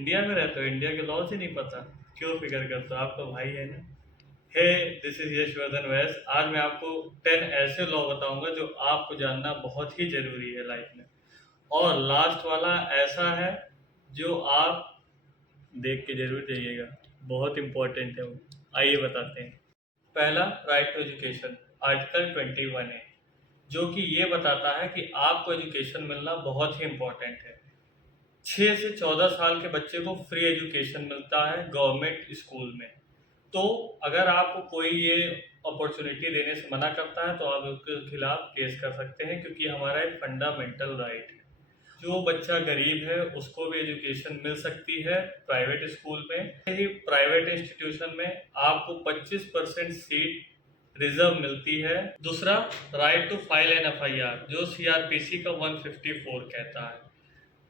India में रहते हो, इंडिया के लॉज ही नहीं पता, क्यों फिक्र करते हो, आप तो भाई है ना। हे, दिस इज यशवर्धन वैस। आज मैं आपको 10 ऐसे लॉ बताऊंगा जो आपको जानना बहुत ही जरूरी है लाइफ में। और लास्ट वाला ऐसा है जो आप देख के जरूर जाइएगा, बहुत इंपॉर्टेंट है वो। आइए बताते हैं। पहला, राइट टू एजुकेशन, आर्टिकल 21 है, जो कि ये बताता है कि आपको एजुकेशन मिलना बहुत ही इंपॉर्टेंट है। 6 से 14 साल के बच्चे को फ्री एजुकेशन मिलता है गवर्नमेंट स्कूल में। तो अगर आपको कोई ये अपॉर्चुनिटी देने से मना करता है तो आप उसके खिलाफ केस कर सकते हैं, क्योंकि हमारा एक फंडामेंटल राइट है। जो बच्चा गरीब है उसको भी एजुकेशन मिल सकती है प्राइवेट स्कूल में ही। प्राइवेट इंस्टीट्यूशन में आपको 25% सीट रिजर्व मिलती है। दूसरा, right to file an FIR, जो सीआरपीसी का 154 कहता है।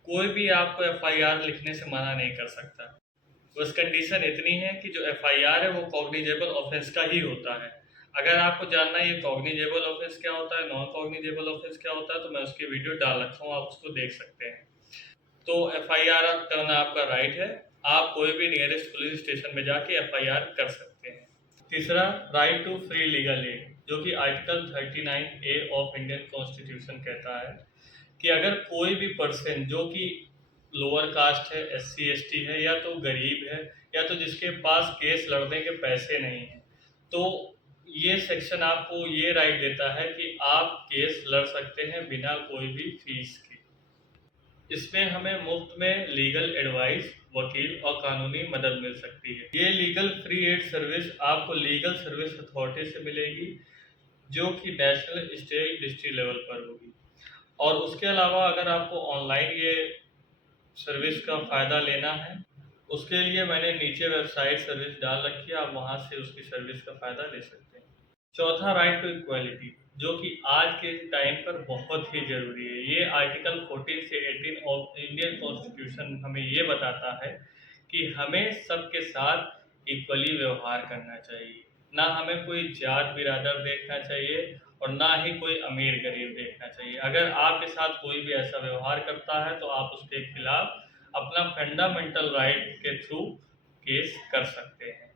कोई भी आपको एफआईआर लिखने से मना नहीं कर सकता। बस कंडीशन इतनी है कि जो एफआईआर है वो कॉग्निजेबल ऑफेंस का ही होता है। अगर आपको जानना है ये कॉग्निजेबल ऑफेंस क्या होता है, नॉन कॉग्निजेबल ऑफेंस क्या होता है, तो मैं उसकी वीडियो डाल रखा हूँ, आप उसको देख सकते हैं। तो एफआईआर करना आपका राइट है। आप कोई भी नियरेस्ट पुलिस स्टेशन में जाके एफआईआर कर सकते हैं। तीसरा, right to free legal aid, जो कि article 39A of Indian constitution कहता है कि अगर कोई भी पर्सन जो कि लोअर कास्ट है, SC ST है, या तो गरीब है, या तो जिसके पास केस लड़ने के पैसे नहीं हैं, तो ये सेक्शन आपको ये राइट देता है कि आप केस लड़ सकते हैं बिना कोई भी फीस के। इसमें हमें मुफ्त में लीगल एडवाइस, वकील और कानूनी मदद मिल सकती है। ये लीगल फ्री एड सर्विस आपको लीगल सर्विस अथॉरिटी से मिलेगी, जो कि नेशनल, स्टेट, डिस्ट्रिक्ट लेवल पर होगी। और उसके अलावा अगर आपको ऑनलाइन ये सर्विस का फ़ायदा लेना है, उसके लिए मैंने नीचे वेबसाइट सर्विस डाल रखी है, आप वहाँ से उसकी सर्विस का फ़ायदा ले सकते हैं। चौथा, राइट टू इक्वालिटी, जो कि आज के टाइम पर बहुत ही ज़रूरी है। ये आर्टिकल 14 से 18 ऑफ इंडियन कॉन्स्टिट्यूशन हमें ये बताता है कि हमें सबके साथ इक्वली व्यवहार करना चाहिए। ना हमें कोई जात बिरादर देखना चाहिए और ना ही कोई अमीर गरीब देखना चाहिए। अगर आपके साथ कोई भी ऐसा व्यवहार करता है तो आप उसके खिलाफ अपना फंडामेंटल राइट के थ्रू केस कर सकते हैं।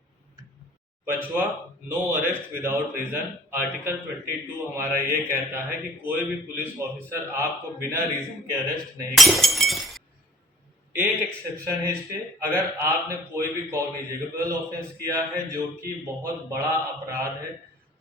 पांचवा, no arrest without reason, article 22 हमारा ये कहता है कि कोई भी पुलिस ऑफिसर आपको बिना रीजन के अरेस्ट नहीं कर सकता। एक एक्सेप्शन है इस पे, अगर आपने कोई भी कॉग्निजेबल ऑफेंस किया है जो कि बहुत बड़ा अपराध है,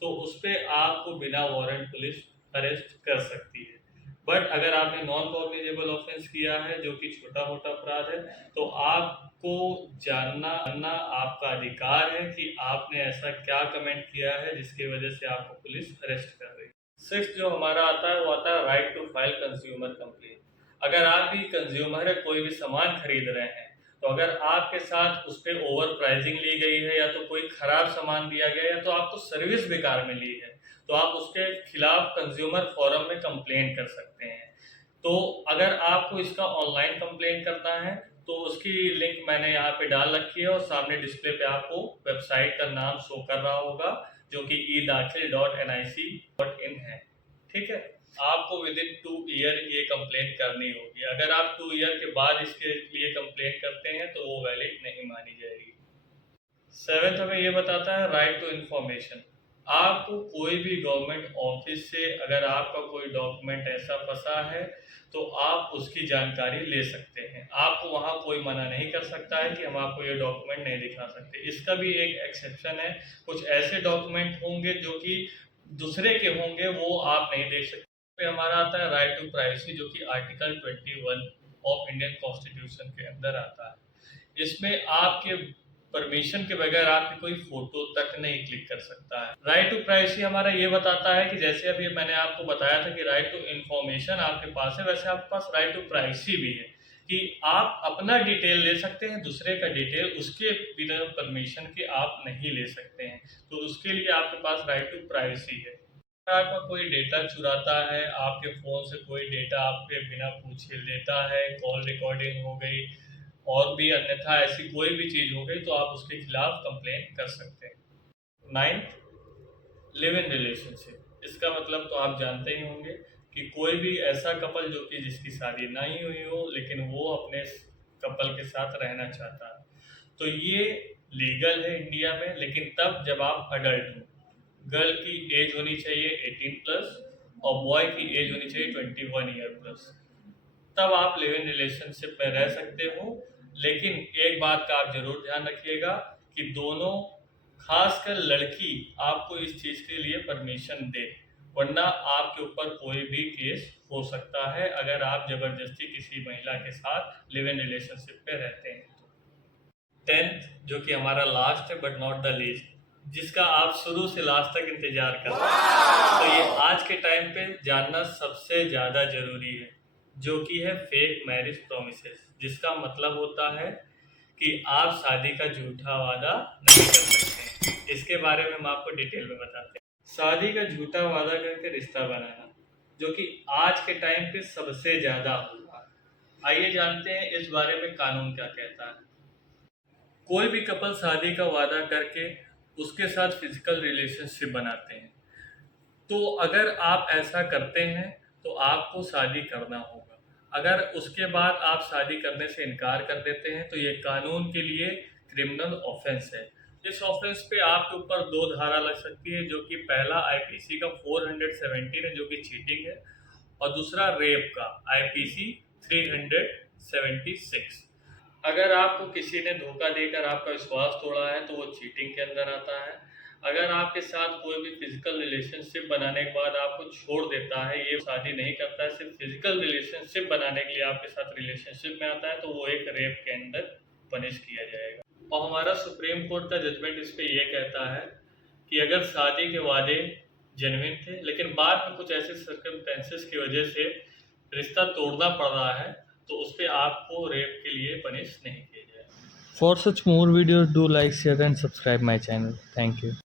तो उस पे आपको बिना वारंट पुलिस अरेस्ट कर सकती है। बट अगर आपने नॉन कॉग्निजेबल ऑफेंस किया है जो कि छोटा मोटा अपराध है, तो आपको जानना आपका अधिकार है कि आपने ऐसा क्या कमेंट किया है जिसकी वजह से आपको पुलिस अरेस्ट कर रही है। सिक्स जो हमारा आता है वो आता है right to file consumer complaint. अगर आप भी कंज्यूमर है, कोई भी सामान खरीद रहे हैं, तो अगर आपके साथ उस पर ओवर प्राइसिंग ली गई है, या तो कोई खराब सामान दिया गया है, या तो आपको सर्विस बेकार मिली है, तो आप उसके खिलाफ कंज्यूमर फोरम में कंप्लेंट कर सकते हैं। तो अगर आपको इसका ऑनलाइन कंप्लेंट करना है तो उसकी लिंक मैंने यहाँ पे डाल रखी है, और सामने डिस्प्ले पे आपको वेबसाइट का नाम शो कर रहा होगा, जो कि edakhil.nic.in है। ठीक है, आपको विद इन 2 ईयर ये कंप्लेंट करनी होगी। अगर आप 2 ईयर के बाद इसके लिए कंप्लेंट करते हैं तो वो वैलिड नहीं मानी जाएगी। सेवेंथ हमें ये बताता है राइट टू इंफॉर्मेशन। आपको कोई भी गवर्नमेंट ऑफिस से अगर आपका कोई डॉक्यूमेंट ऐसा फंसा है तो आप उसकी जानकारी ले सकते हैं। आपको वहाँ कोई मना नहीं कर सकता है कि हम आपको ये डॉक्यूमेंट नहीं दिखा सकते। इसका भी एक एक्सेप्शन है, कुछ ऐसे डॉक्यूमेंट होंगे जो कि दूसरे के होंगे, वो आप नहीं देख सकते। पे हमारा आता है राइट टू प्राइवेसी, जो कि आर्टिकल 21 ऑफ इंडियन कॉन्स्टिट्यूशन के अंदर आता है। इसमें आपके परमिशन के बगैर आपकी कोई फोटो तक नहीं क्लिक कर सकता है। राइट टू प्राइवेसी हमारा ये बताता है कि जैसे अभी मैंने आपको बताया था कि राइट टू इन्फॉर्मेशन आपके पास है, वैसे आपके पास राइट टू प्राइवेसी भी है, कि आप अपना डिटेल ले सकते हैं, दूसरे का डिटेल उसके बिना परमिशन के आप नहीं ले सकते हैं। तो उसके लिए आपके पास राइट टू प्राइवेसी है। अगर आपका कोई डेटा चुराता है, आपके फ़ोन से कोई डेटा आपके बिना पूछे लेता है, कॉल रिकॉर्डिंग हो गई और भी अन्यथा ऐसी कोई भी चीज़ हो गई, तो आप उसके खिलाफ कंप्लेंट कर सकते हैं। Ninth, live in relationship. इसका मतलब तो आप जानते ही होंगे कि कोई भी ऐसा कपल जो कि जिसकी शादी नहीं हुई हो लेकिन वो अपने कपल के साथ रहना चाहता है, तो ये लीगल है इंडिया में, लेकिन तब जब आप अडल्ट हो। गर्ल की एज होनी चाहिए 18 प्लस और बॉय की एज होनी चाहिए 21 ईयर प्लस, तब आप लिव इन रिलेशनशिप में रह सकते हो। लेकिन एक बात का आप जरूर ध्यान रखिएगा कि दोनों, खासकर लड़की, आपको इस चीज के लिए परमिशन दे, वरना आपके ऊपर कोई भी केस हो सकता है अगर आप जबरदस्ती किसी महिला के साथ लिव इन रिलेशनशिप पे रहते हैं। 10th, जो कि हमारा लास्ट है बट नॉट द लीस्ट, जिसका आप शुरू से लास्ट तक इंतजार कर रहे हैं, तो ये आज के टाइम पे जानना सबसे ज्यादा जरूरी है, जो कि है फेक मैरिज प्रोमिसेस, जिसका मतलब होता है कि आप शादी का झूठा वादा नहीं कर सकते हैं। इसके बारे में हम आपको डिटेल में बताते हैं। शादी का झूठा वादा करके रिश्ता बनाना, जो कि आज के टाइम पे सबसे ज्यादा हो रहा है। आइए जानते हैं इस बारे में कानून क्या कहता है। कोई भी कपल शादी का वादा करके उसके साथ फिजिकल रिलेशनशिप बनाते हैं, तो अगर आप ऐसा करते हैं तो आपको शादी करना होगा। अगर उसके बाद आप शादी करने से इनकार कर देते हैं तो ये कानून के लिए क्रिमिनल ऑफेंस है। इस ऑफेंस पे आपके ऊपर 2 धारा लग सकती है, जो कि पहला आईपीसी का 417 है, जो कि चीटिंग है, और दूसरा रेप का आईपीसी 376। अगर आपको किसी ने धोखा देकर आपका विश्वास तोड़ा है तो वो चीटिंग के अंदर आता है। अगर आपके साथ कोई भी फिजिकल रिलेशनशिप बनाने के बाद आपको छोड़ देता है, ये शादी नहीं करता है, सिर्फ फिजिकल रिलेशनशिप बनाने के लिए आपके साथ रिलेशनशिप में आता है, तो वो एक रेप के अंदर पनिश किया जाएगा। और हमारा सुप्रीम कोर्ट का जजमेंट इस पे ये कहता है कि अगर शादी के वादे जेन्युइन थे लेकिन बाद में कुछ ऐसे सर्कमस्टेंसेस की वजह से रिश्ता तोड़ना पड़ रहा है, तो उस पे आपको रेप के लिए पनिश नहीं किया जाएगा। For such more videos, do like, share and subscribe my channel. Thank you.